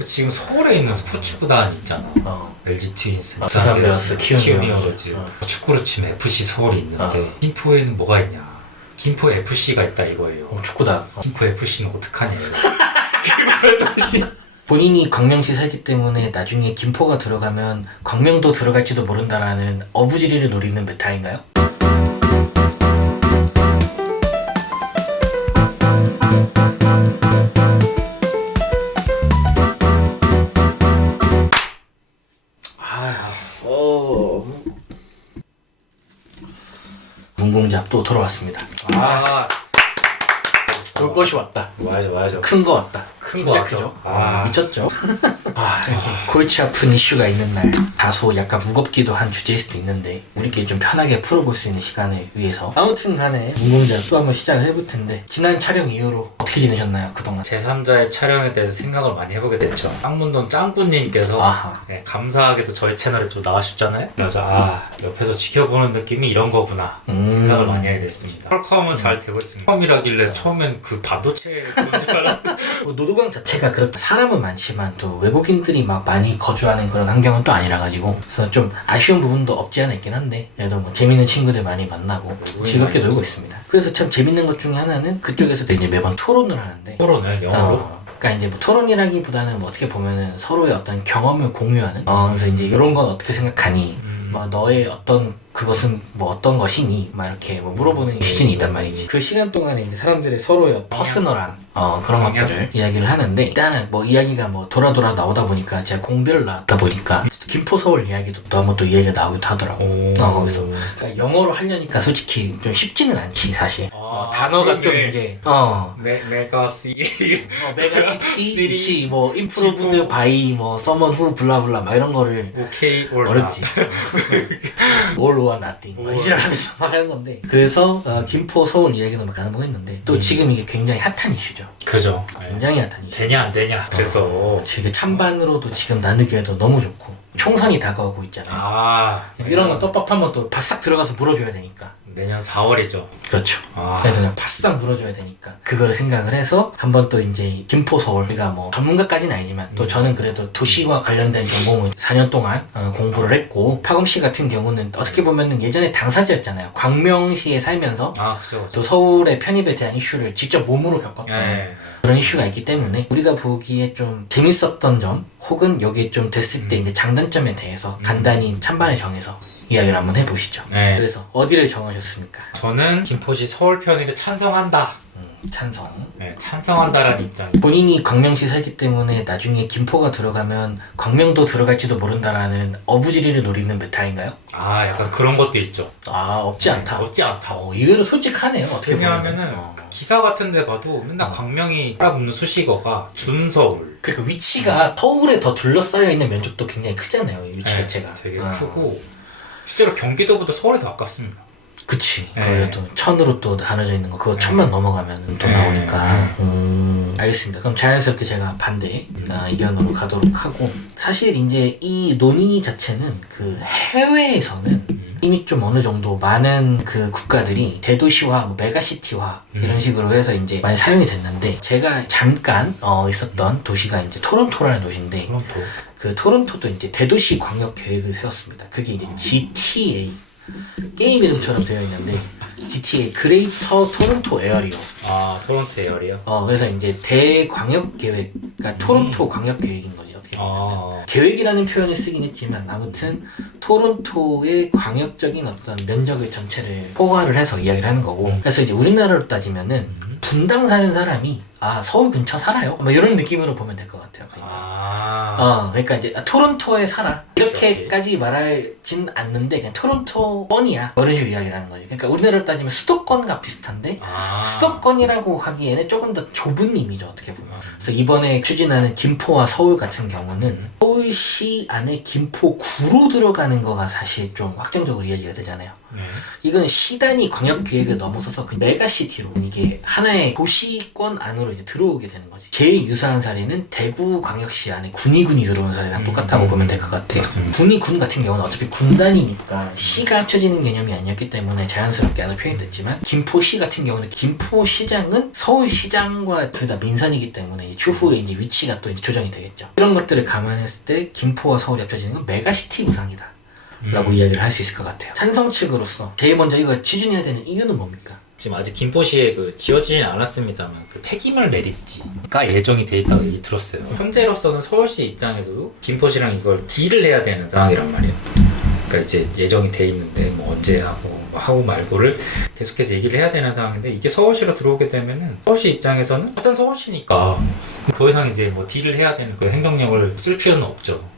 그 지금 서울에 있는 스포츠 구단이 있잖아. LG 트윈스, 두산 베어스, 키움 히어로즈. 축구로 치면 FC 서울이 있는데 김포에는 뭐가 있냐? 김포 FC가 있다 이거예요. 축구단. 김포 FC는 어떡하냐? 본인이 광명시 살기 때문에 나중에 김포가 들어가면 광명도 들어갈지도 모른다라는 어부지리를 노리는 메타인가요? 문공작 또 돌아왔습니다. 볼 것이 왔다. 와야죠. 큰 거 왔다. 큰 진짜 거 크죠? 왔죠? 미쳤죠? 이렇게 골치 아픈 이슈가 있는 날 다소 약간 무겁기도 한 주제일 수도 있는데 우리끼리 좀 편하게 풀어볼 수 있는 시간을 위해서 아무튼 간에 문공작 또 한번 시작을 해볼 텐데 지난 촬영 이후로 어떻게 지내셨나요? 그동안? 제3자의 촬영에 대해서 생각을 많이 해보게 됐죠. 쌍문동 짱구님께서 네, 감사하게도 저희 채널에 좀 나와주셨잖아요. 그래서 옆에서 지켜보는 느낌이 이런 거구나 생각을 많이 하게 됐습니다. 퀄컴은 잘 되고 있습니다. 퀄컴이라길래 처음엔 그 반도체 그런 줄 알았어요. 노도강 자체가 그렇게 사람은 많지만 또 외국인들이 막 많이 거주하는 그런 환경은 또 아니라 가지고 그래서 좀 아쉬운 부분도 없지 않아 있긴 한데 그래도 뭐 재밌는 친구들 많이 만나고 즐겁게 놀고 있습니다. 그래서 참 재밌는 것 중에 하나는 그쪽에서도 이제 매번 토론을 하는데 토론을 영어로? 그러니까 이제 뭐 토론이라기보다는 뭐 어떻게 보면은 서로의 어떤 경험을 공유하는 그래서 이제 이런 건 어떻게 생각하니 뭐 너의 어떤 그것은 뭐 어떤 것이니 막 이렇게 뭐 물어보는 시즌이 있단 말이지. 그 시간 동안에 이제 사람들의 서로의 퍼스널한 그런 것들을 이야기를 하는데 일단은 뭐 이야기가 뭐 돌아 나오다 보니까 제가 공대를 나왔다 보니까 김포 서울 이야기도 너무 또 이야기가 나오기도 하더라고. 거기서 그러니까 영어로 하려니까 솔직히 좀 쉽지는 않지 사실. 단어가 좀 이제 메가시티 메가시티 뭐 임프로브드 바이 뭐 서먼 후 블라블라 막 이런 거를 오케이 어렵지. All or nothing 막 이지랄하면서 막 하는 건데 그래서 김포 서울 이야기도 막 가능했는데 또 지금 이게 굉장히 핫한 이슈죠. 그죠. 굉장히 핫한 이슈. 되냐 안 되냐 그래서 되게 찬반으로도 지금 나누기에도 너무 좋고 총선이 다가오고 있잖아요. 이런 거 떡밥하면 또 바싹 들어가서 물어줘야 되니까. 내년 4월이죠. 그렇죠. 그래도 그냥 바싹 물어줘야 되니까 그거를 생각을 해서 한번 또 이제 김포 서울 우리가 뭐 전문가까지는 아니지만 또 저는 그래도 도시와 관련된 전공을 4년 동안 공부를 했고 파검씨 같은 경우는 어떻게 보면은 예전에 당사자였잖아요. 광명시에 살면서 그죠. 또 서울의 편입에 대한 이슈를 직접 몸으로 겪었던 그런 이슈가 있기 때문에 우리가 보기에 좀 재밌었던 점 혹은 여기에 좀 됐을 때 이제 장단점에 대해서 간단히 찬반을 정해서 이야기를 한번 해보시죠. 그래서 어디를 정하셨습니까? 저는 김포시 서울 편입에 찬성한다. 찬성. 찬성한다라는 입장. 본인이 광명시 살기 때문에 나중에 김포가 들어가면 광명도 들어갈지도 모른다라는 어부지리를 노리는 메타인가요? 약간 그런 것도 있죠. 없지 않다. 없지 않다. 의외로 솔직하네요. 어떻게 왜냐하면은 기사 같은 데 봐도 맨날 광명이 알아붙는 수식어가 준서울. 그러니까 위치가 서울에 더 둘러싸여 있는 면적도 굉장히 크잖아요. 이 위치 자체가. 되게 크고 실제로 경기도보다 서울이 더 가깝습니다. 그치. 거기가 또 천으로 또 나눠져 있는 거 그거 천만 넘어가면 또 나오니까. 알겠습니다. 그럼 자연스럽게 제가 반대 의견으로 가도록 하고 사실 이제 이 논의 자체는 그 해외에서는 이미 좀 어느 정도 많은 그 국가들이 대도시화, 뭐 메가시티화 이런 식으로 해서 이제 많이 사용이 됐는데 제가 잠깐 있었던 도시가 이제 토론토라는 도시인데 그 토론토도 이제 대도시 광역 계획을 세웠습니다. 그게 이제 GTA 게임 이름처럼 되어 있는데 GTA 그레이터 토론토 에어리어. 토론토 에어리어. 그래서 이제 대광역 계획, 그러니까 토론토 광역 계획인 거지 어떻게 보면. 계획이라는 표현을 쓰긴 했지만 아무튼 토론토의 광역적인 어떤 면적의 전체를 포괄을 해서 이야기를 하는 거고. 그래서 이제 우리나라로 따지면은 분당 사는 사람이 서울 근처 살아요? 뭐 이런 느낌으로 보면 될 것 같아요. 그러니까 이제 토론토에 살아 이렇게까지 말하진 않는데 그냥 토론토 뻔이야 이런 식으로 이야기를 하는 거지. 그러니까 우리나라로 따지면 수도권과 비슷한데 수도권이라고 하기에는 조금 더 좁은 의미죠 어떻게 보면. 그래서 이번에 추진하는 김포와 서울 같은 경우는 서울시 안에 김포구로 들어가는 거가 사실 좀 확정적으로 이야기가 되잖아요. 이건 시단위 광역 계획을 넘어서서 그 메가시티로 이게 하나의 도시권 안으로 이제 들어오게 되는 거지. 제일 유사한 사례는 대구 광역시 안에 군이 들어온 사례랑 똑같다고 보면 될 것 같아요. 군 같은 경우는 어차피 군단이니까 시가 합쳐지는 개념이 아니었기 때문에 자연스럽게 아주 표현됐지만 김포시 같은 경우는 김포시장은 서울시장과 둘 다 민선이기 때문에 추후에 이제 위치가 또 이제 조정이 되겠죠. 이런 것들을 감안했을 때 김포와 서울이 합쳐지는 건 메가시티 구상이다 라고 이야기를 할 수 있을 것 같아요. 찬성 측으로서 제일 먼저 이거 추진해야 되는 이유는 뭡니까? 지금 아직 김포시에 지어지진 않았습니다만 폐기물 매립지가 예정이 돼 있다고 얘기 들었어요. 현재로서는 서울시 입장에서도 김포시랑 이걸 딜을 해야 되는 상황이란 말이에요. 그러니까 이제 예정이 돼 있는데 언제 하고 말고를 계속해서 얘기를 해야 되는 상황인데, 이게 서울시로 들어오게 되면은 서울시 입장에서는 같은 서울시니까 더 이상 이제 딜을 해야 되는 그 행정력을 쓸 필요는 없죠.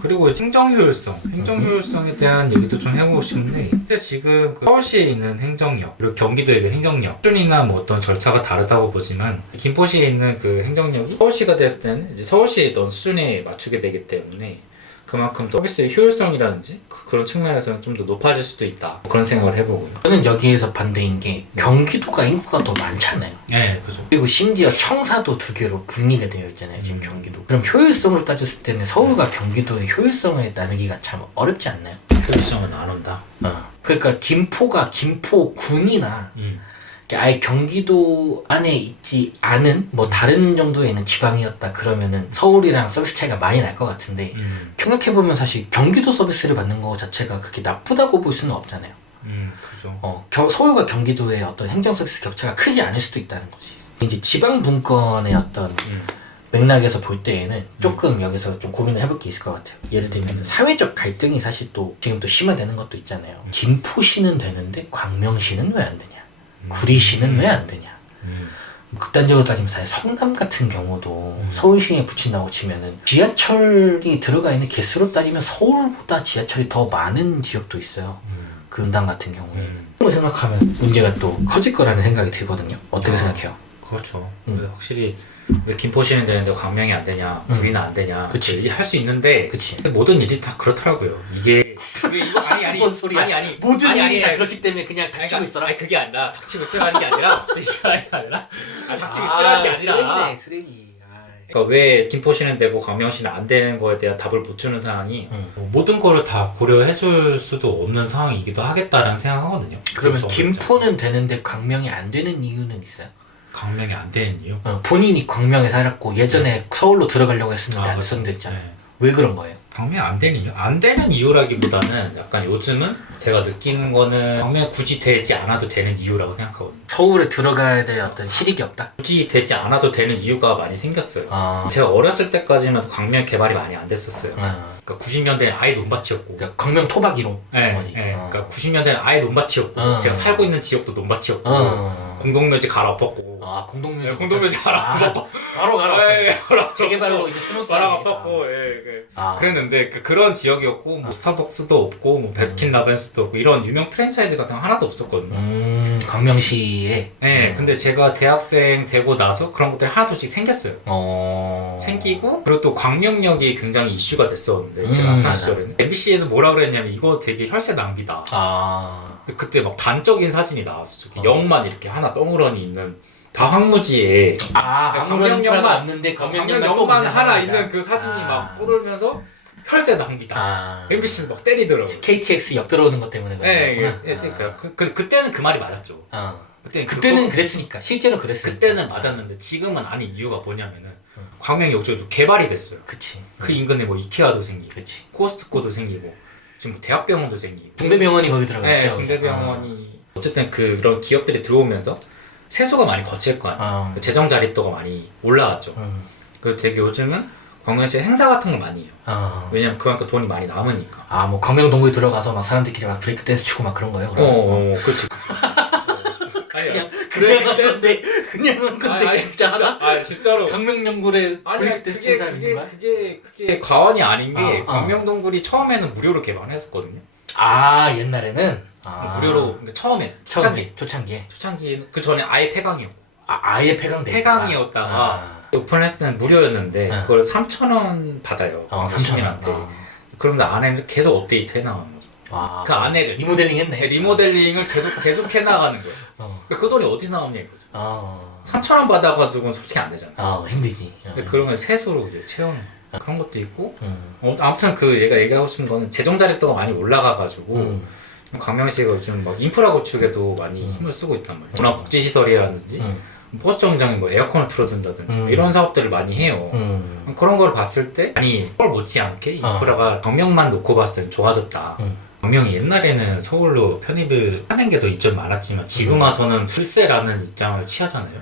그리고 행정효율성에 대한 얘기도 좀 해보고 싶은데, 근데 지금 서울시에 있는 행정력, 그리고 경기도의 그 행정력, 수준이나 어떤 절차가 다르다고 보지만, 김포시에 있는 그 행정력이 서울시가 됐을 때는 이제 서울시의 어떤 수준에 맞추게 되기 때문에 그만큼 또 서비스의 효율성이라든지 그런 측면에서는 좀 더 높아질 수도 있다, 그런 생각을 해보고요. 저는 여기에서 반대인 게 경기도가 인구가 더 많잖아요. 네, 그죠. 그리고 심지어 청사도 두 개로 분리가 되어 있잖아요, 지금 경기도. 그럼 효율성으로 따졌을 때는 서울과 경기도의 효율성을 나누기가 참 어렵지 않나요? 효율성은 안 온다. 그러니까 김포군이나 아예 경기도 안에 있지 않은 다른 정도에 있는 지방이었다 그러면은 서울이랑 서비스 차이가 많이 날 것 같은데, 생각해보면 사실 경기도 서비스를 받는 거 자체가 그렇게 나쁘다고 볼 수는 없잖아요. 그죠. 서울과 경기도의 어떤 행정 서비스 격차가 크지 않을 수도 있다는 거지. 이제 지방 분권의 어떤 맥락에서 볼 때에는 조금 여기서 좀 고민을 해볼 게 있을 것 같아요. 예를 들면 사회적 갈등이 사실 또 지금 또 심화되는 것도 있잖아요. 김포시는 되는데 광명시는 왜 안 되냐? 구리시는 왜 안 되냐? 극단적으로 따지면 사실 성남 같은 경우도 서울시에 붙인다고 치면은 지하철이 들어가 있는 개수로 따지면 서울보다 지하철이 더 많은 지역도 있어요. 그 분당 같은 경우에. 그런 거 생각하면 문제가 또 커질 거라는 생각이 들거든요. 어떻게 생각해요? 그렇죠. 확실히 왜 김포시는 되는데 광명이 안 되냐, 구리는 안 되냐, 할 수 있는데, 모든 일이 다 그렇더라고요. 이게 이거 아니 뭔 소리야? 모든 일이 다 그렇기 때문에 그냥 닥치고 있어라. 아니 그게 아니라 닥치고 있으라는 게 아니라 닥치고 있으라는 게 아니라 닥치고 있으라는 게 아니라 쓰레기. 그러니까 왜 김포시는 되고 광명시는 안 되는 거에 대한 답을 못 주는 상황이 모든 거를 다 고려해 줄 수도 없는 상황이기도 하겠다라는 생각하거든요. 그러면 김포는 되는데 광명이 안 되는 이유는 있어요? 광명이 안 되는 이유? 본인이 광명에 살았고 예전에 서울로 들어가려고 했었는데 안 됐잖아요. 왜 그런 거예요? 광명이 안 되는 이유? 안 되는 이유라기보다는 약간 요즘은 제가 느끼는 거는 광명이 굳이 되지 않아도 되는 이유라고 생각하거든요. 서울에 들어가야 될 어떤 실익이 없다? 굳이 되지 않아도 되는 이유가 많이 생겼어요. 제가 어렸을 때까지만 광명 개발이 많이 안 됐었어요. 그러니까 90년대에는 아예 논밭이었고, 그러니까 광명 토박 1호 거지. 그러니까 90년대에는 아예 논밭이었고, 제가 살고 있는 지역도 논밭이었고, 공동묘지 갈아 엎었고. 공동묘지 갈아 엎었고. 바로 재개발로 이제 스무스하게. 갈아 엎었고, 그랬는데 그런 지역이었고, 스타벅스도 없고, 베스킨라빈스도 없고, 이런 유명 프랜차이즈 같은 거 하나도 없었거든요. 광명시에. 근데 제가 대학생 되고 나서 그런 것들이 하나둘씩 생겼어요. 생기고, 그리고 또 광명역이 굉장히 이슈가 됐었는데, 제가 학창 시절에는 MBC에서 뭐라 그랬냐면 이거 되게 혈세 낭비다. 그때 막 단적인 사진이 나왔어. 역만 이렇게 하나 덩그러니 있는, 다 황무지에 광명역만 없는데 광명역만 하나 있는 그 사진이 막 떠돌면서 혈세 낭비다. MBC에서 막 때리더라고요. KTX 역 들어오는 것 때문에 그러니까 그때는 그 말이 맞았죠. 그때는 그랬으니까. 실제로 그랬으니까. 그때는 맞았는데 지금은 아닌 이유가 뭐냐면은 광명역 쪽도 개발이 됐어요. 그 인근에 이케아도 생기고, 코스트코도 생기고, 지금 대학병원도 생기고, 중대병원이 거기 들어갔죠. 중대병원이 어쨌든 그런 기업들이 들어오면서 세수가 많이 거칠 거 아니에요. 그 재정 자립도가 많이 올라왔죠. 그래서 되게 요즘은 광명시에 행사 같은 걸 많이 해요. 왜냐면 그만큼 돈이 많이 남으니까. 광명동구에 들어가서 막 사람들끼리 막 브레이크 댄스 추고 막 그런 거예요? 그렇지. 그냥 한 건데 진짜? 진짜로. 광명동굴에 브레이크 댄스 추는 사람 있는 거야? 그게 과언이 아닌 게, 광명동굴이 처음에는 무료로 개방했었거든요. 옛날에는? 무료로, 그러니까 초창기에. 그 전에 아예 폐강이었고. 아예 폐강이었다가 오픈했을 때는 무료였는데 그걸 3,000원 받아요. 3,000원한테. 그러면서 안에 계속 업데이트 해나가는 거죠. 아, 그 안에를 리모델링 했네. 리모델링을 계속 해나가는 거예요. 그러니까 그 돈이 어디서 나오냐 이거죠. 3,000원 받아가지고는 솔직히 안 되잖아. 힘들지. 그러면 세수로 이제 채우는 그런 것도 있고. 아무튼 그 얘가 얘기하고 싶은 거는 재정 자립도가 많이 올라가가지고 광명시가 요즘 막 인프라 구축에도 많이 힘을 쓰고 있단 말이에요. 문화 복지 시설이라든지 버스 정류장에 뭐 에어컨을 틀어둔다든지 이런 사업들을 많이 해요. 그런 걸 봤을 때 아니 서울 못지않게 인프라가 광명만 놓고 봤을 때 좋아졌다. 광명이 옛날에는 서울로 편입을 하는 게 더 이점이 많았지만 지금 와서는 불세라는 입장을 취하잖아요.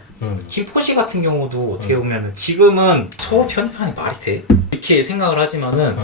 김포시 같은 경우도 어떻게 보면 지금은 서울 편입하는 말이 돼? 이렇게 생각을 하지만은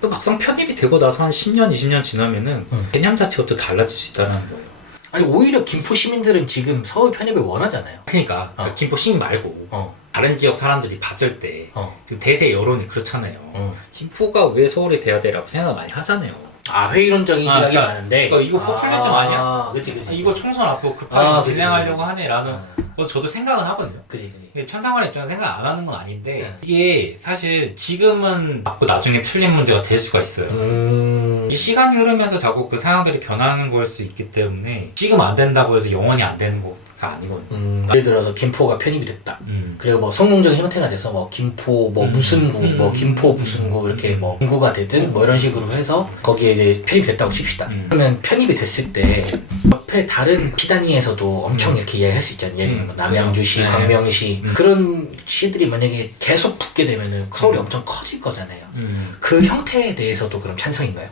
또 막상 편입이 되고 나서 한 10년, 20년 지나면은 개념 자체가 또 달라질 수 있다는 거예요. 아니 오히려 김포 시민들은 지금 서울 편입을 원하잖아요. 그러니까 김포 시민 말고 다른 지역 사람들이 봤을 때 지금 대세 여론이 그렇잖아요. 김포가 왜 서울이 돼야 되라고 생각을 많이 하잖아요. 회의론적인 시각이 그러니까, 많은데 그러니까 이거 포퓰리즘 아니야? 그치. 이거 총선 앞두고 급하게 그치, 진행하려고 그치. 하네라는 거 저도 생각은 하거든요. 그치. 천상관의 입장에서 생각 안 하는 건 아닌데 이게 사실 지금은 맞고 나중에 틀린 문제가 될 수가 있어요. 이 시간이 흐르면서 자꾸 그 상황들이 변하는 걸 수 있기 때문에 지금 안 된다고 해서 영원히 안 되는 거가 아니거든요. 예를 들어서 김포가 편입이 됐다. 그리고 뭐 성공적인 형태가 돼서 뭐 김포 뭐 무슨 구, 뭐 김포 무슨 구 이렇게 뭐 군구가 되든 뭐 이런 식으로 해서 거기에 이제 편입이 됐다고 칩시다. 그러면 편입이 됐을 때 옆에 다른 시 단위에서도 엄청 이렇게 이야기할 수 있잖아요. 예를 들면 뭐 남양주시, 네. 광명시 그런 시들이 만약에 계속 붙게 되면은 서울이 엄청 커질 거잖아요. 그 형태에 대해서도 그럼 찬성인가요?